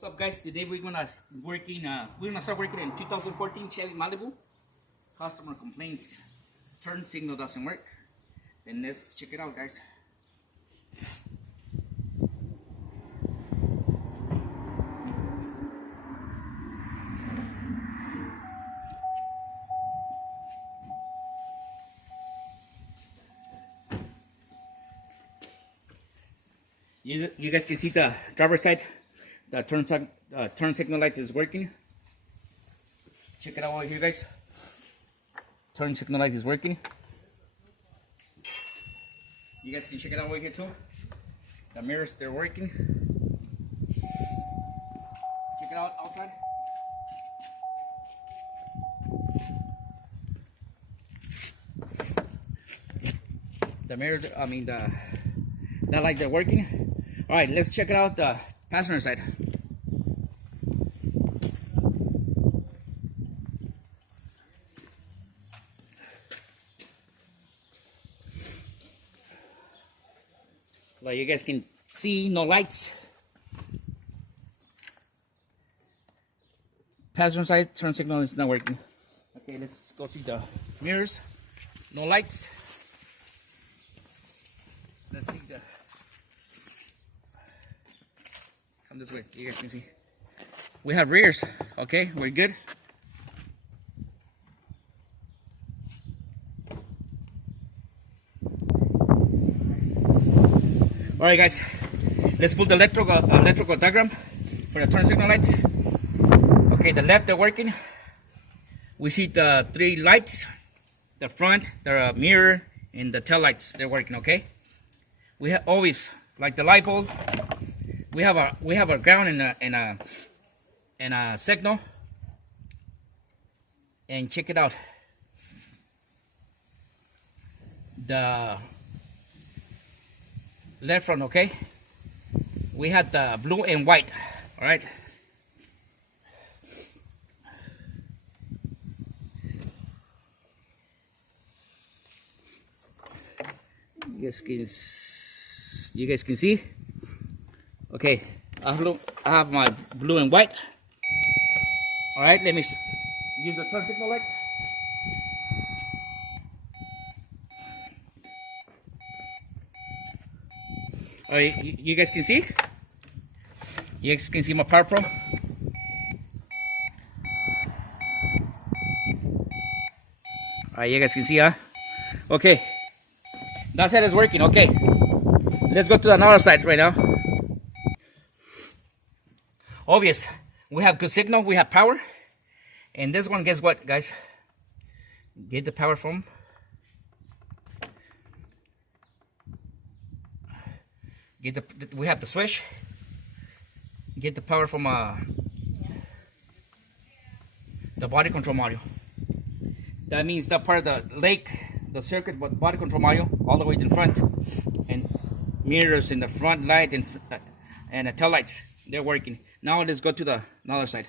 What's up, guys? Today we're gonna start working in 2014 Chevy Malibu. Customer complains turn signal doesn't work. Then let's check it out, guys. You guys can see the driver's side. The turn signal light is working. Check it out over here, guys. Turn signal light is working. You guys can check it out over here too. The mirrors, they're working. Check it out outside. The mirrors, the lights are working. All right, let's check it out the passenger side. Like you guys can see, no lights. Passenger side turn signal is not working. Okay, let's go see the mirrors. No lights. Let's see the. Come this way, you guys can see. We have rears. Okay, we're good. All right, guys, let's pull the electrical diagram for the turn signal lights. Okay, the left, they're working. We see the three lights, the front, the mirror, and the tail lights, they're working. Okay, we have always, like the light bulb, we have a ground and a signal. And check it out, the left front, okay, we had the blue and white. All right, you guys can see. Okay, I have my blue and white. All right, let me use the turn signal lights. All right, you guys can see. You guys can see my Power Pro. All right, you guys can see, huh? Okay, that side is working. Okay, let's go to the other side right now. Obvious, we have good signal, we have power. And this one, guess what, guys? Get the power from. We have the switch. Get the power from the body control module. That means that part of the lake, the circuit, but body control module all the way in front, and mirrors in the front light and the tail lights, they're working. Now let's go to the other side.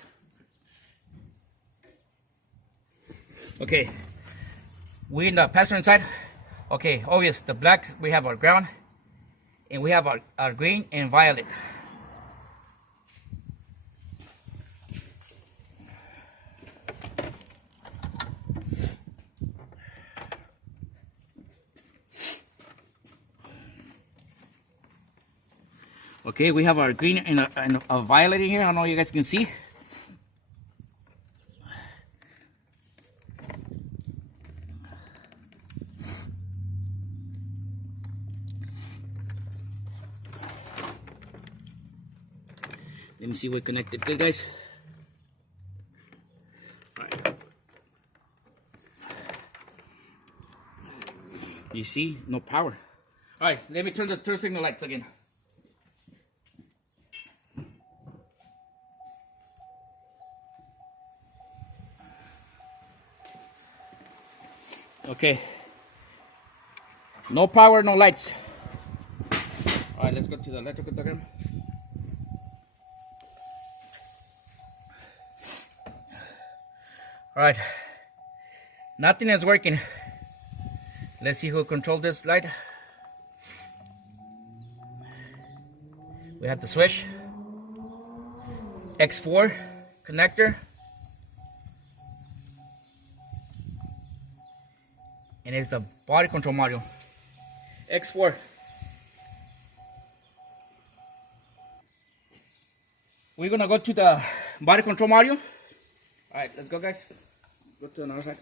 Okay, we in the passenger side. Okay, obvious, the black, we have our ground, and we have our green and violet. Okay, we have our green and a violet in here. I don't know if you guys can see. Let me see we're connected good, guys. All right. You see, no power. All right, let me turn the turn signal lights again. Okay, no power, no lights. All right, let's go to the electrical diagram. All right, nothing is working. Let's see who controlled this light. We have the switch. X4 connector. And it's the body control module. X4. We're gonna go to the body control module. Alright, let's go, guys. Go to another side.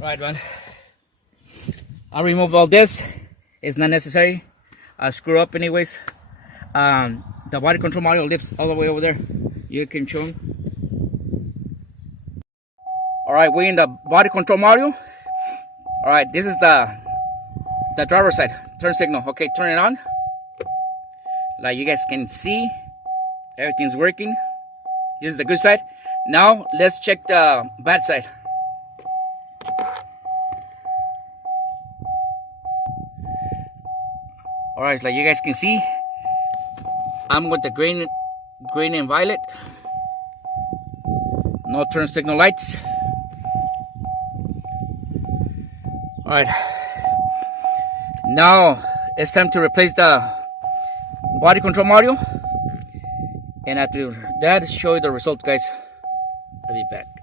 Right, man. I'll remove all this. It's not necessary. I'll screw up anyways. The body control module lifts all the way over there. You can show them. Alright, we're in the body control module. Alright, this is the driver's side. Turn signal. Okay, turn it on. Like you guys can see, everything's working. This is the good side. Now, let's check the bad side. Alright, like you guys can see, I'm with the green and violet. No turn signal lights. Alright, now it's time to replace the body control module, and after that, show you the results, guys. I'll be back.